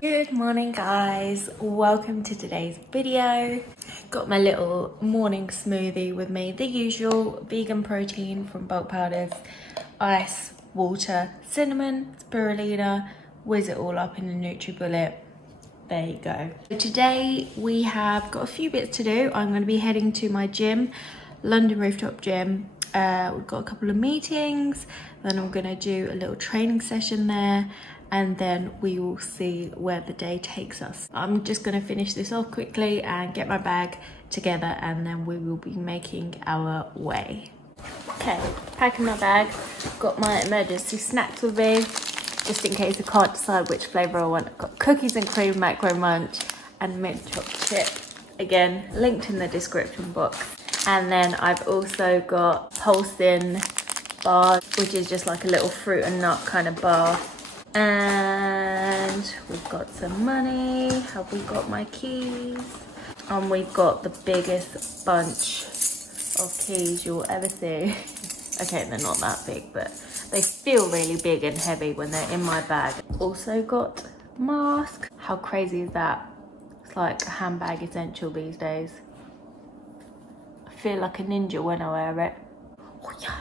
Good morning guys, welcome to today's video. Got my little morning smoothie with me, the usual vegan protein from bulk powders, ice, water, cinnamon, spirulina, whiz it all up in a NutriBullet. There you go. So today we have got a few bits to do. I'm going to be heading to my gym, London Rooftop Gym. We've got a couple of meetings, then I'm going to do a little training session there, and then we will see where the day takes us. I'm just going to finish this off quickly and get my bag together, and then we will be making our way. Okay, packing my bag, got my emergency snacks with me, just in case I can't decide which flavour I want. I've got cookies and cream macro munch and mint chocolate chip. Again, linked in the description box. And then I've also got pulsing bars, which is just like a little fruit and nut kind of bar. And we've got some money. Have we got my keys? And we've got the biggest bunch of keys you'll ever see. Okay, they're not that big, but they feel really big and heavy when they're in my bag. Also got mask. How crazy is that? It's like a handbag essential these days. I feel like a ninja when I wear it. Oh, yeah.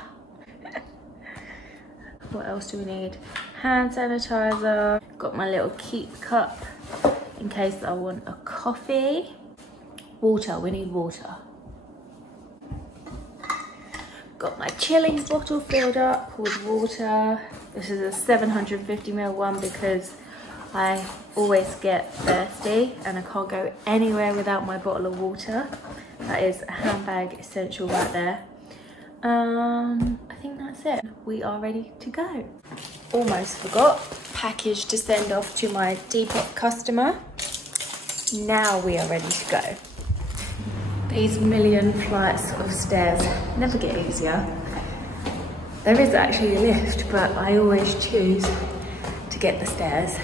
What else do we need? Hand sanitizer. Got my little keep cup in case I want a coffee. Water, we need water. Got my chilling bottle filled up with water. This is a 750ml one because I always get thirsty and I can't go anywhere without my bottle of water. That is a handbag essential right there. I think that's it. We are ready to go. Almost forgot. Package to send off to my Depop customer. Now we are ready to go. These million flights of stairs never get easier. There is actually a lift, but I always choose to get the stairs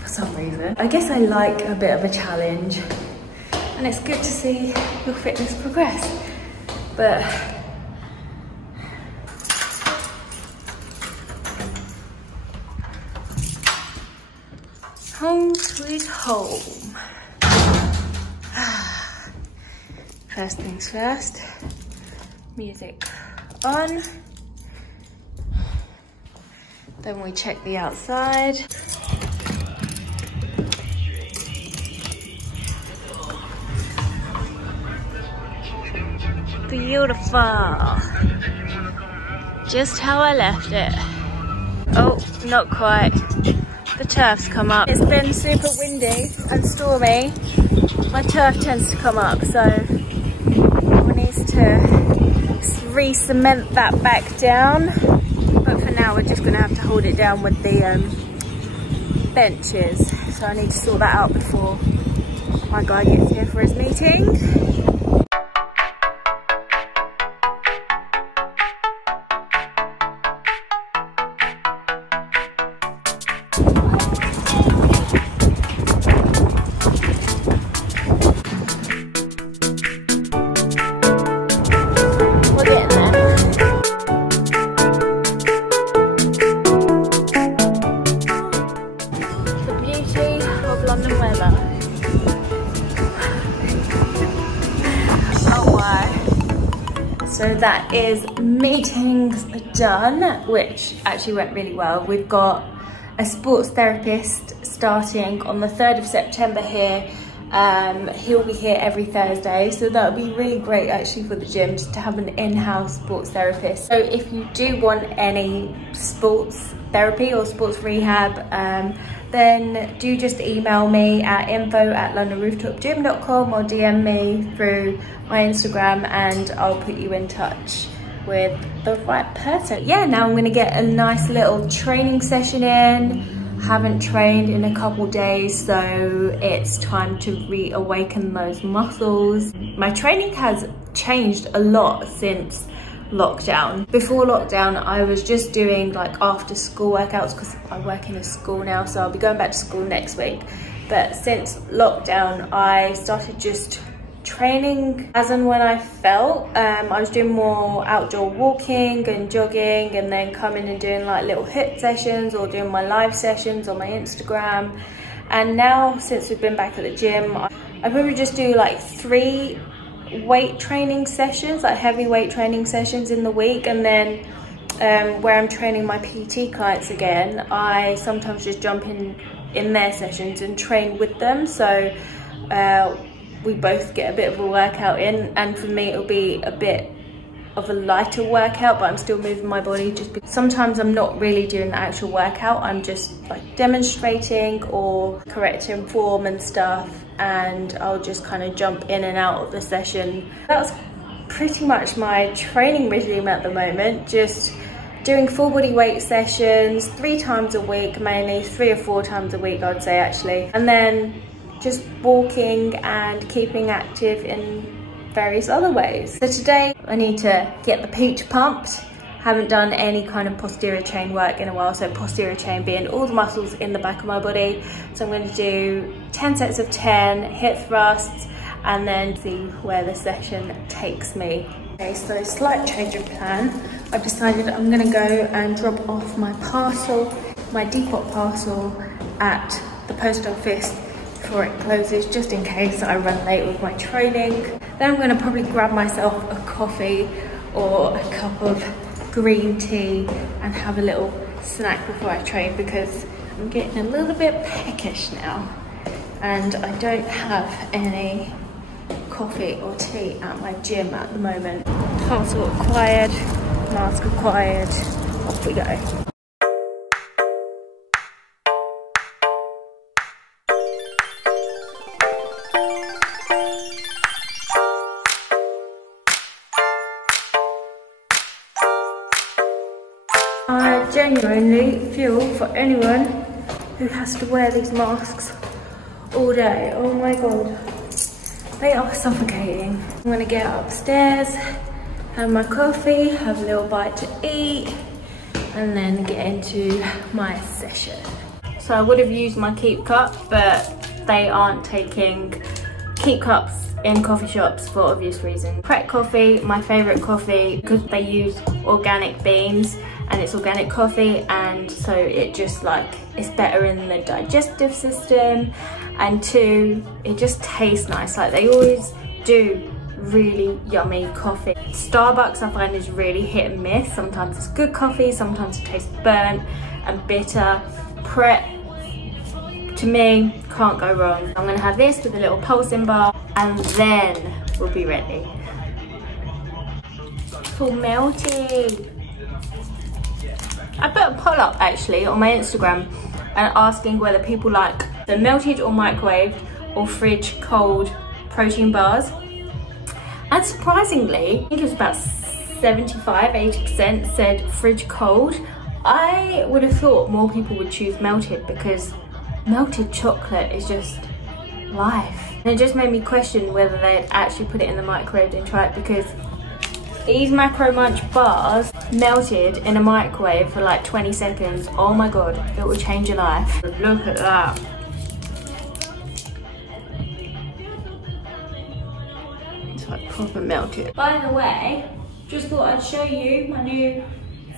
for some reason. I guess I like a bit of a challenge, and it's good to see your fitness progress. But home sweet home. First things first, music on. Then we check the outside. Beautiful. Just how I left it. Oh, not quite. The turf's come up. It's been super windy and stormy. My turf tends to come up, so we need to re-cement that back down. But for now, we're just gonna have to hold it down with the benches. So I need to sort that out before my guy gets here for his meeting. So that is meetings done, which actually went really well. We've got a sports therapist starting on the 3rd of September here. He'll be here every Thursday, so that would be really great actually for the gym, just to have an in-house sports therapist. So if you do want any sports therapy or sports rehab, then do just email me at info@londonrooftopgym.com or DM me through my Instagram and I'll put you in touch with the right person. Yeah, now I'm gonna get a nice little training session in. Haven't trained in a couple days, so it's time to reawaken those muscles. My training has changed a lot since lockdown. Before lockdown, I was just doing like after school workouts because I work in a school now, so I'll be going back to school next week. But since lockdown, I started just training as and when I felt. I was doing more outdoor walking and jogging, and then coming and doing like little HIIT sessions or doing my live sessions on my Instagram. And now, since we've been back at the gym, I probably just do like 3 weight training sessions, like heavy weight training sessions in the week. And then where I'm training my PT clients again, I sometimes just jump in their sessions and train with them. So we both get a bit of a workout in, and for me it'll be a bit of a lighter workout, but I'm still moving my body, just because sometimes I'm not really doing the actual workout, I'm just like demonstrating or correcting form and stuff, and I'll just kind of jump in and out of the session. That's pretty much my training regime at the moment, just doing full body weight sessions 3 times a week, mainly 3 or 4 times a week I'd say actually, and then just walking and keeping active in various other ways. So today I need to get the peach pumped. Haven't done any kind of posterior chain work in a while, so posterior chain being all the muscles in the back of my body. So I'm going to do 10 sets of 10 hip thrusts and then see where the session takes me. Okay, so slight change of plan. I've decided I'm going to go and drop off my parcel, my Depop parcel at the post office before it closes, just in case I run late with my training. Then I'm going to probably grab myself a coffee or a cup of green tea and have a little snack before I train, because I'm getting a little bit peckish now and I don't have any coffee or tea at my gym at the moment. Parcel acquired, mask acquired, off we go. I genuinely feel for anyone who has to wear these masks all day. Oh my god, they are suffocating. I'm gonna get upstairs, have my coffee, have a little bite to eat, and then get into my session. So I would have used my Keep cup, but they aren't taking Keep cups in coffee shops for obvious reasons. Pret coffee, my favorite coffee, because they use organic beans and it's organic coffee, and so it just like, it's better in the digestive system, and 2, it just tastes nice. Like they always do really yummy coffee. Starbucks I find is really hit and miss. Sometimes it's good coffee, sometimes it tastes burnt and bitter. Pret, to me, can't go wrong. I'm gonna have this with a little pulsing bar, and then we'll be ready. It's all melty. I put a poll up actually on my Instagram and asking whether people like the melted or microwaved or fridge cold protein bars. And surprisingly, I think it was about 75–80% said fridge cold. I would have thought more people would choose melted, because melted chocolate is just life. And it just made me question whether they'd actually put it in the microwave and try it, because these Macro Munch bars melted in a microwave for like 20 seconds. Oh my god, it will change your life. Look at that. It's like proper melted. By the way, just thought I'd show you my new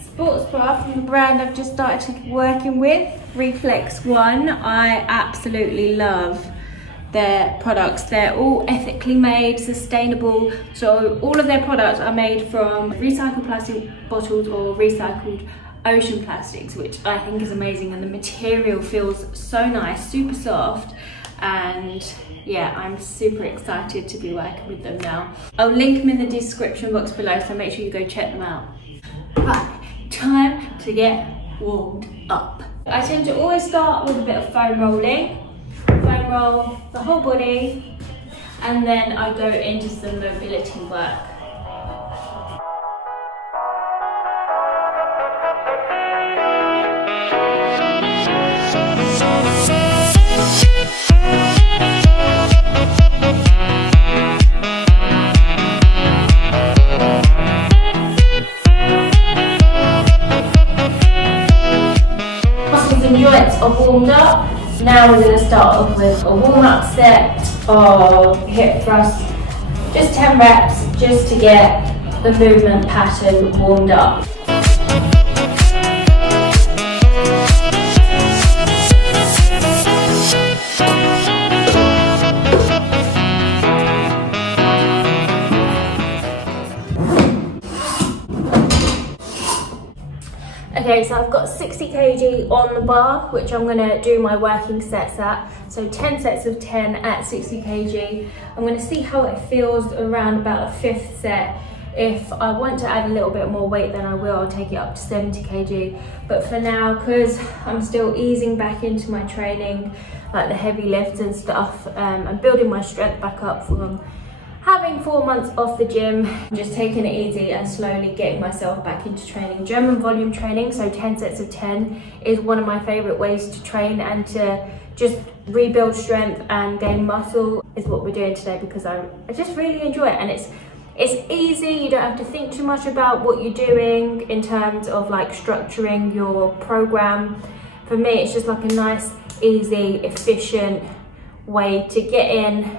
sports bra from the brand I've just started working with, Reflex One. I absolutely love their products. They're all ethically made, sustainable, so all of their products are made from recycled plastic bottles or recycled ocean plastics, which I think is amazing, and the material feels so nice, super soft, and yeah, I'm super excited to be working with them now. I'll link them in the description box below, so make sure you go check them out. Right, time to get warmed up. I tend to always start with a bit of foam rolling. Foam roll the whole body, and then I go into some mobility work. Muscles and joints are warmed up. Now we're going to start off with a warm-up set of hip thrusts, just 10 reps, just to get the movement pattern warmed up. Okay, so I've got 60 kg on the bar, which I'm gonna do my working sets at. So 10 sets of 10 at 60 kg. I'm gonna see how it feels around about the 5th set. If I want to add a little bit more weight, then I will. I'll take it up to 70 kg. But for now, because I'm still easing back into my training, like the heavy lifts and stuff, I'm building my strength back up from having 4 months off the gym, just taking it easy and slowly getting myself back into training. German volume training, so 10 sets of 10 is one of my favorite ways to train and to just rebuild strength and gain muscle is what we're doing today, because I just really enjoy it, and it's easy. You don't have to think too much about what you're doing in terms of like structuring your program. For me, it's just like a nice, easy, efficient way to get in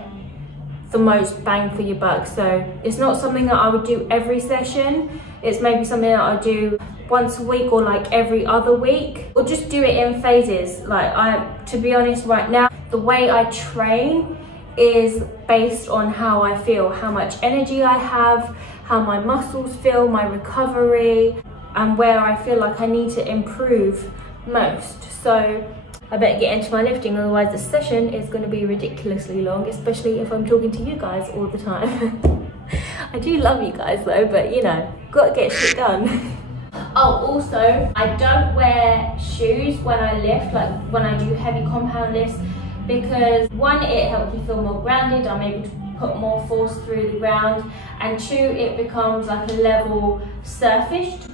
the most bang for your buck. So it's not something that I would do every session. It's maybe something that I do once a week or like every other week, or just do it in phases. Like to be honest, right now, the way I train is based on how I feel, how much energy I have, how my muscles feel, my recovery, and where I feel like I need to improve most. So I better get into my lifting, otherwise the session is going to be ridiculously long, especially if I'm talking to you guys all the time. I do love you guys though, but you know, gotta get shit done. Oh, also, I don't wear shoes when I lift, like when I do heavy compound lifts, because one, it helps me feel more grounded, I'm able to put more force through the ground, and two, it becomes like a level surface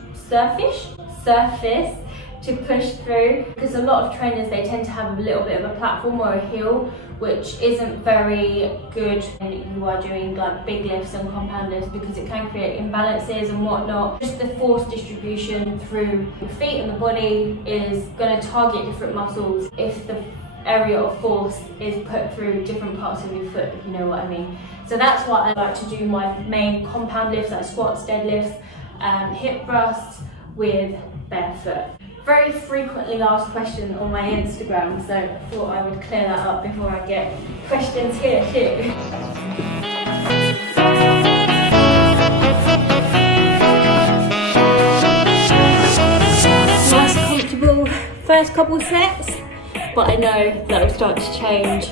to push through, because a lot of trainers, they tend to have a little bit of a platform or a hill, which isn't very good when you are doing like big lifts and compound lifts, because it can create imbalances and whatnot. Just the force distribution through your feet and the body is going to target different muscles if the area of force is put through different parts of your foot, if you know what I mean. So that's why I like to do my main compound lifts, like squats, deadlifts, hip thrusts with bare foot. Very frequently asked question on my Instagram, so I thought I would clear that up before I get questions here too. Nice, comfortable first couple sets, but I know that will start to change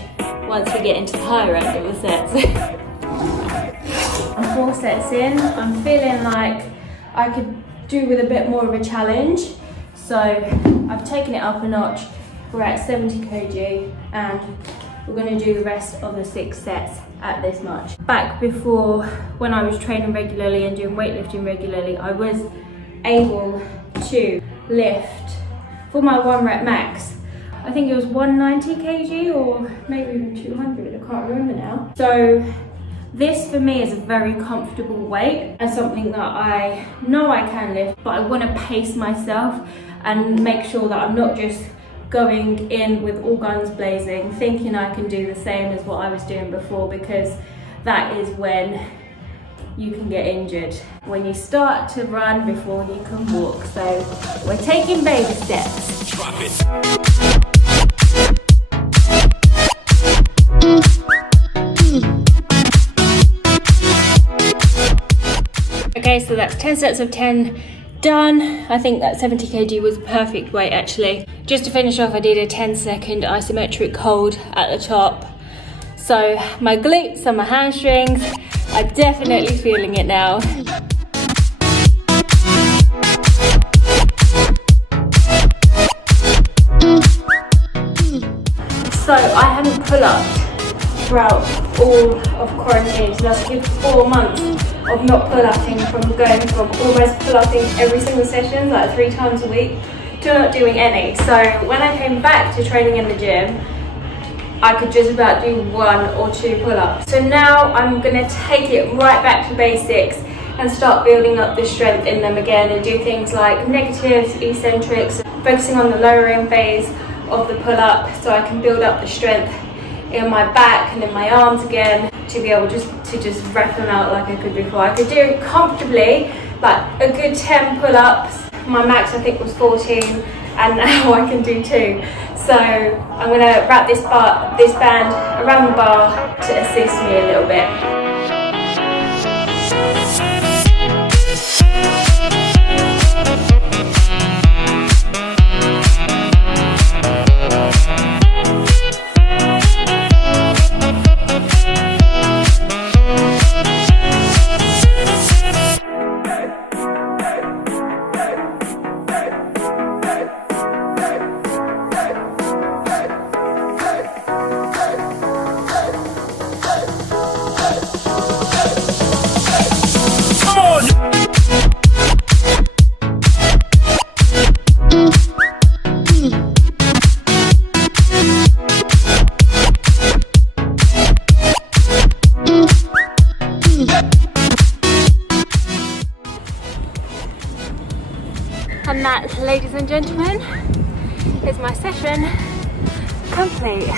once we get into the higher end of the sets. I'm 4 sets in, I'm feeling like I could do with a bit more of a challenge. So I've taken it up a notch. We're at 70 kg and we're going to do the rest of the 6 sets at this much. Back before, when I was training regularly and doing weightlifting regularly, I was able to lift for my 1 rep max. I think it was 190 kg or maybe even 200, I can't remember now. So this for me is a very comfortable weight and something that I know I can lift, but I want to pace myself and make sure that I'm not just going in with all guns blazing, thinking I can do the same as what I was doing before, because that is when you can get injured, when you start to run before you can walk. So we're taking baby steps. Drop it. Okay, so that's 10 sets of 10 done. I think that 70 kg was a perfect weight actually. Just to finish off, I did a 10-second isometric hold at the top. So my glutes and my hamstrings are definitely feeling it now. So I haven't pull-upped throughout all of quarantine, so that's a good 4 months of not pull-upping, from going from almost pull-upping every single session, like 3 times a week, to not doing any. So when I came back to training in the gym, I could just about do 1 or 2 pull-ups. So now I'm gonna take it right back to basics and start building up the strength in them again, and do things like negatives, eccentrics, focusing on the lowering phase of the pull-up so I can build up the strength in my back and in my arms again, to be able to just rep them out like I could before. I could do comfortably like a good 10 pull-ups. My max I think was 14, and now I can do 2. So I'm gonna wrap this band around the bar to assist me a little bit. And that, ladies and gentlemen, is my session complete.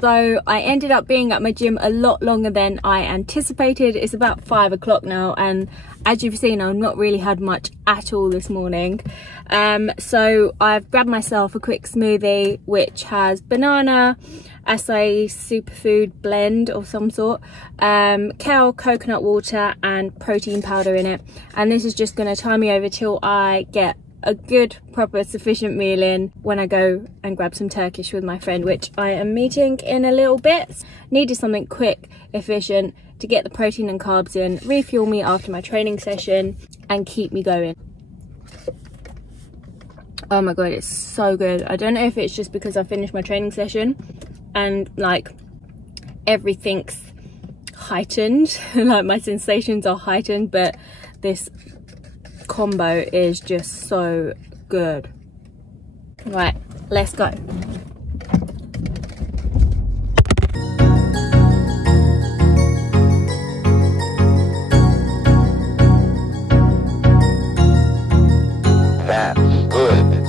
So I ended up being at my gym a lot longer than I anticipated. It's about 5 o'clock now, and as you've seen, I've not really had much at all this morning. So I've grabbed myself a quick smoothie which has banana, acai superfood blend of some sort, kale, coconut water and protein powder in it, and this is just going to tie me over till I get a good, proper, sufficient meal in when I go and grab some Turkish with my friend, which I am meeting in a little bit. Needed something quick, efficient, to get the protein and carbs in, refuel me after my training session and keep me going. Oh my god, it's so good. I don't know if it's just because I finished my training session and like everything's heightened, like my sensations are heightened, but this combo is just so good. Right, let's go. That's good.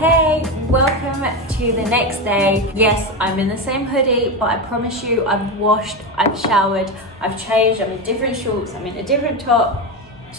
Hey, welcome to the next day. Yes, I'm in the same hoodie, but I promise you I've washed, I've showered, I've changed, I'm in different shorts, I'm in a different top,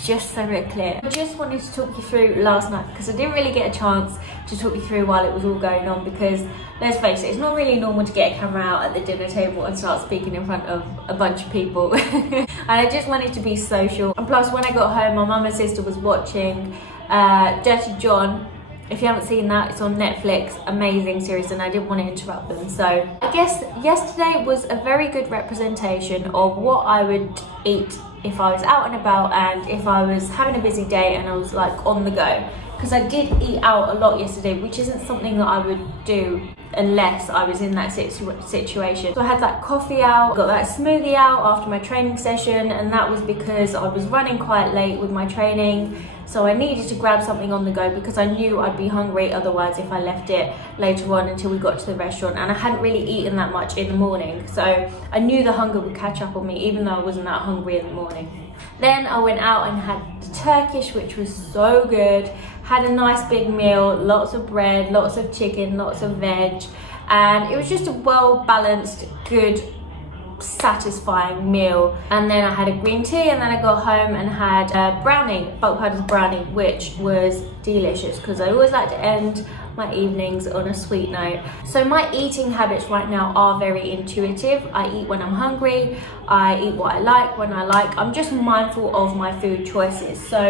just so we're clear. I just wanted to talk you through last night because I didn't really get a chance to talk you through while it was all going on, because let's face it, it's not really normal to get a camera out at the dinner table and start speaking in front of a bunch of people. And I just wanted to be social. And plus, when I got home, my mum and sister was watching Dirty John. If you haven't seen that, it's on Netflix, amazing series, and I didn't want to interrupt them. So I guess yesterday was a very good representation of what I would eat if I was out and about and if I was having a busy day and I was like on the go. Because I did eat out a lot yesterday, which isn't something that I would do unless I was in that situation. So I had that coffee out, got that smoothie out after my training session, and that was because I was running quite late with my training. So I needed to grab something on the go because I knew I'd be hungry otherwise if I left it later on until we got to the restaurant, and I hadn't really eaten that much in the morning. So I knew the hunger would catch up on me even though I wasn't that hungry in the morning. Then I went out and had the Turkish, which was so good. Had a nice big meal, lots of bread, lots of chicken, lots of veg, and it was just a well-balanced, good, satisfying meal. And then I had a green tea, and then I got home and had a brownie, bulk powder brownie, which was delicious because I always like to end my evenings on a sweet note. So my eating habits right now are very intuitive. I eat when I'm hungry, I eat what I like when I like. I'm just mindful of my food choices. So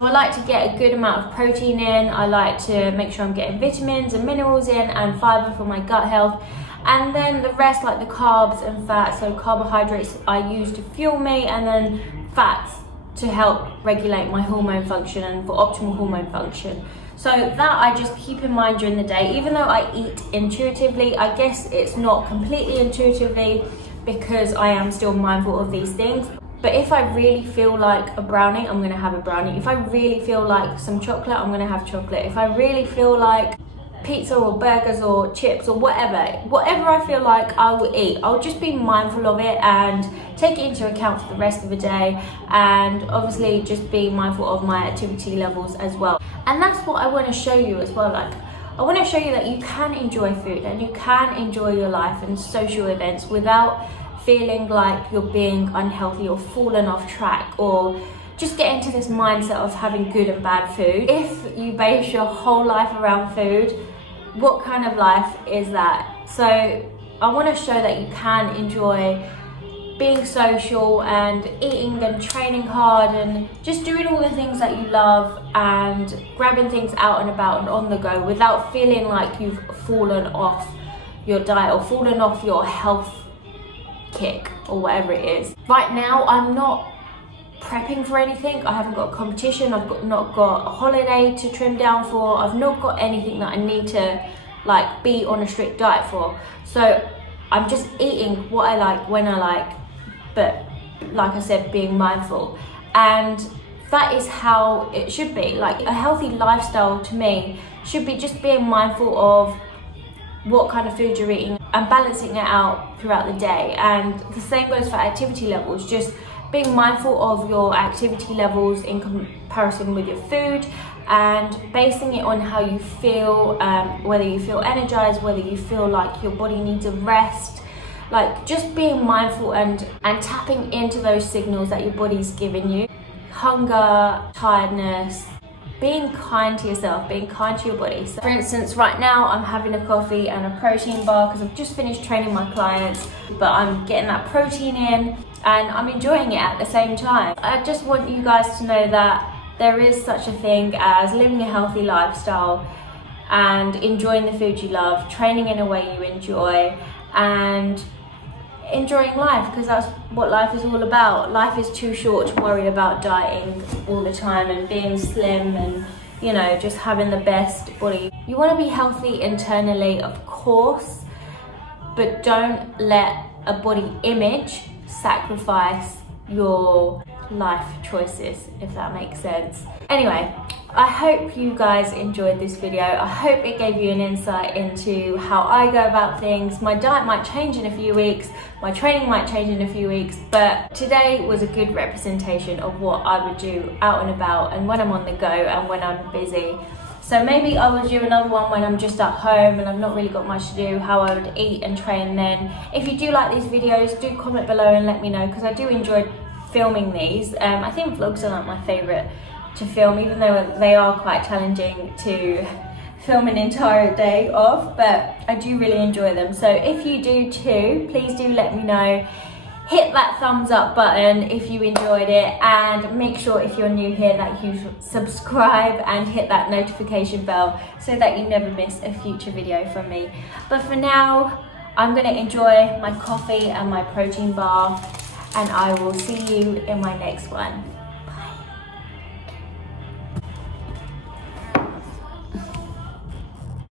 I like to get a good amount of protein in. I like to make sure I'm getting vitamins and minerals in and fiber for my gut health. And then the rest, like the carbs and fats, so carbohydrates I use to fuel me, and then fats to help regulate my hormone function and for optimal hormone function. So that I just keep in mind during the day. Even though I eat intuitively, I guess it's not completely intuitively because I am still mindful of these things. But if I really feel like a brownie, I'm gonna have a brownie. If I really feel like some chocolate, I'm gonna have chocolate. If I really feel like pizza or burgers or chips or whatever I feel like, I will eat. I'll just be mindful of it and take it into account for the rest of the day, and obviously just be mindful of my activity levels as well. And that's what I want to show you as well. Like, I want to show you that you can enjoy food and you can enjoy your life and social events without feeling like you're being unhealthy or falling off track, or just get into this mindset of having good and bad food. If you base your whole life around food, what kind of life is that? So I want to show that you can enjoy being social and eating and training hard and just doing all the things that you love and grabbing things out and about and on the go without feeling like you've fallen off your diet or fallen off your health kick or whatever it is. Right now, I'm not prepping for anything. I haven't got a competition, I've not got a holiday to trim down for, I've not got anything that I need to like be on a strict diet for. So I'm just eating what I like when I like, but like I said, being mindful. And that is how it should be. Like, a healthy lifestyle to me should be just being mindful of what kind of food you're eating and balancing it out throughout the day. And the same goes for activity levels, just being mindful of your activity levels in comparison with your food and basing it on how you feel, whether you feel energized, whether you feel like your body needs a rest. Like, just being mindful and tapping into those signals that your body's giving you. Hunger, tiredness, being kind to yourself, being kind to your body. So for instance, right now I'm having a coffee and a protein bar because I've just finished training my clients, but I'm getting that protein in and I'm enjoying it at the same time. I just want you guys to know that there is such a thing as living a healthy lifestyle and enjoying the food you love, training in a way you enjoy, and enjoying life, because that's what life is all about. Life is too short to worry about dieting all the time and being slim and, you know, just having the best body. You want to be healthy internally, of course, but don't let a body image sacrifice your life choices, if that makes sense. Anyway, I hope you guys enjoyed this video. I hope it gave you an insight into how I go about things. My diet might change in a few weeks, my training might change in a few weeks, but today was a good representation of what I would do out and about and when I'm on the go and when I'm busy. So maybe I will do another one when I'm just at home and I've not really got much to do, how I would eat and train then. If you do like these videos, do comment below and let me know, because I do enjoy filming these. I think vlogs are like my favourite to film, even though they are quite challenging to film an entire day of, but I do really enjoy them. So if you do too, please do let me know. Hit that thumbs up button if you enjoyed it, and make sure if you're new here that you subscribe and hit that notification bell so that you never miss a future video from me. But for now, I'm gonna enjoy my coffee and my protein bar, and I will see you in my next one.